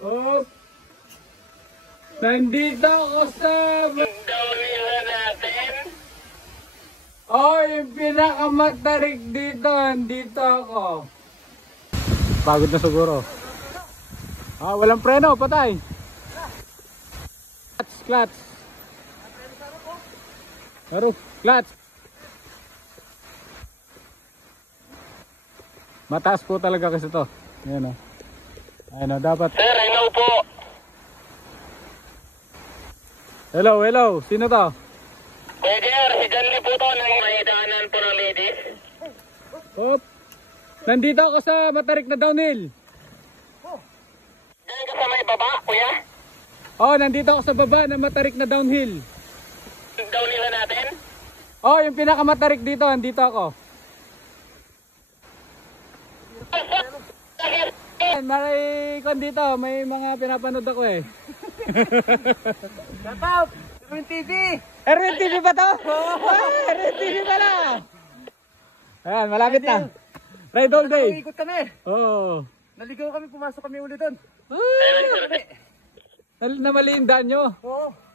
Oh. Nandito ako sa... Downhill natin. Oh, yung pinakamatarik dito. Nandito ako. Pagod na siguro. Ah, walang preno. Patay. Clutch. Pero, clutch. Mataas po talaga kasi to. Ayan o. Ayan o, dapat. Sir, hello po. Hello, hello. Sino to? Sir, si Janly po to. Nangyayanan po ng ladies. Hop. Nandito ako sa matarik na downhill. Diyan ka sa may baba, kuya? Oh, nandito ako sa baba na matarik na downhill. Downhill natin. Oh, yung pinakamatarik dito, nandito ako. May kon dito, may mga pinapanood ako eh. Shout out! Erwin TV! Erwin TV ba to? Erwin TV pala! Ayan, malapit na. Ride all day. Ikot kami. Oo. Naligaw kami, pumasok kami ulit doon. Ah, namali yung daan nyo. Oo.